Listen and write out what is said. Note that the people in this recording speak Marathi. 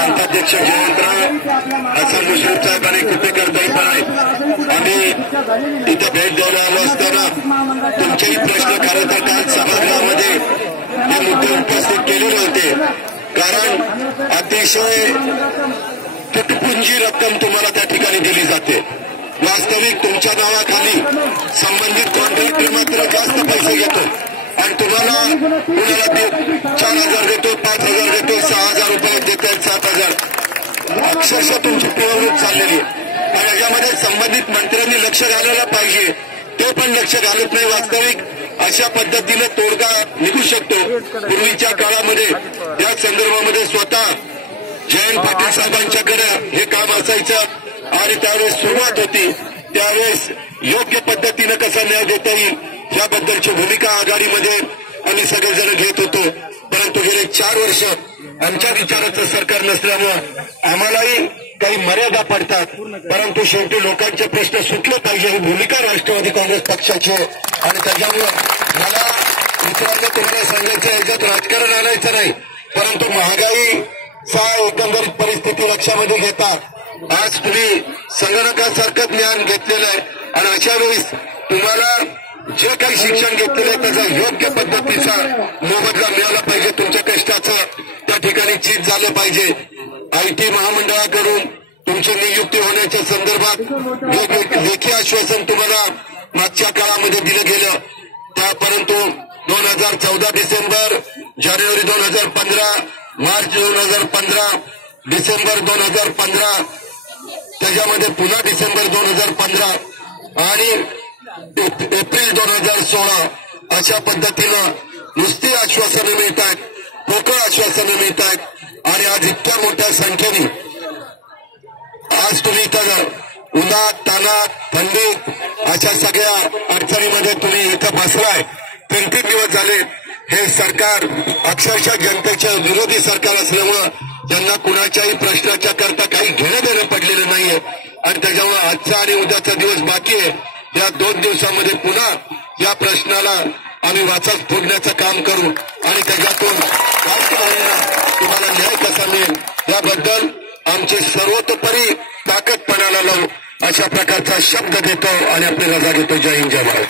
प्रांताध्यक्ष जयंतराव हसन मुश्रीफ साहेब आणि कुपेकर साहेब आहेत आम्ही इथं भेट द्यायला आलो असताना तुमचेही प्रश्न खरं तर काल सभागृहामध्ये हे मुद्दे उपस्थित केलेले होते कारण अतिशय तुटपुंजी रक्कम तुम्हाला त्या ठिकाणी दिली जाते वास्तविक तुमच्या नावाखाली संबंधित कॉन्ट्रॅक्टर मात्र जास्त पैसे घेतो आणि तुम्हाला कुणाला चार हजार देतो पाच हजार देतो सहा हजार रुपये हजार अक्षरशः तुमची पिळवणूक चाललेली आणि याच्यामध्ये संबंधित मंत्र्यांनी लक्ष घालायला पाहिजे. ते पण लक्ष घालत नाही वास्तविक. अशा पद्धतीने तोडगा निघू शकतो. पूर्वीच्या काळामध्ये या संदर्भामध्ये स्वतः जयंत पाटील साहेबांच्याकडे हे काम असायचं आणि त्यावेळेस सुरुवात होती. त्यावेळेस योग्य पद्धतीनं कसा न्याय देता येईल याबद्दलची भूमिका आघाडीमध्ये आम्ही सगळेजण घेत होतो. परंतु गेले चार वर्ष आमच्या विचाराचं सरकार नसल्यामुळं आम्हालाही काही मर्यादा पडतात. परंतु शेवटी लोकांचे प्रश्न सुटले पाहिजे ही भूमिका राष्ट्रवादी काँग्रेस पक्षाची आहे. आणि त्याच्यामुळं मला मित्रांनो तुम्हाला सांगायचं याच्यात राजकारण आणायचं नाही. परंतु महागाईचा एकंदरीत परिस्थिती लक्षामध्ये घेता आज तुम्ही संगणकासारखं ज्ञान घेतलेलं आहे. आणि अशा वेळेस तुम्हाला जे काही शिक्षण घेतलेलं आहे त्याचा योग्य पद्धतीचा मोबदला मिळाला त्या झाले चीज पाहिजे आयटी महामंडळाकडून तुमची नियुक्ती होण्याच्या संदर्भात लेखी आश्वासन तुम्हाला मागच्या काळामध्ये दिलं गेलं त्या परंतु दोन हजार चौदा डिसेंबर जानेवारी दोन हजार पंधरा मार्च दोन हजार पंधरा डिसेंबर दोन हजार पंधरा त्याच्यामध्ये पुन्हा डिसेंबर दोन हजार पंधरा आणि एप्रिल दोन हजार सोळा अशा पद्धतीनं नुसती आश्वासनं मिळत आहेत पोकळ आश्वासनं मिळत आहेत आणि आज इतक्या मोठ्या संख्येने आज तुम्ही इथं उन्हात तानात थंडीत अशा सगळ्या अडचणीमध्ये तुम्ही इथं बसलाय. तीन तीन दिवस झाले हे सरकार अक्षरशः जनतेच्या विरोधी सरकार असल्यामुळं त्यांना कुणाच्याही प्रश्नाच्या करता काही घेणं देणं पडलेलं नाहीये. आणि त्याच्यामुळे आजचा आणि उद्याचा दिवस बाकी आहे. या दोन दिवसामध्ये पुन्हा या प्रश्नाला आम्ही वाचक फोडण्याचं काम करू आणि त्याच्यातून काय तुम्हाला न्याय कसा मिळेल? याबद्दल आमचे सर्वतोपरी ताकदपणाला लावू अशा प्रकारचा शब्द देतो आणि आपली रजा घेतो. जय हिंद जय भारत.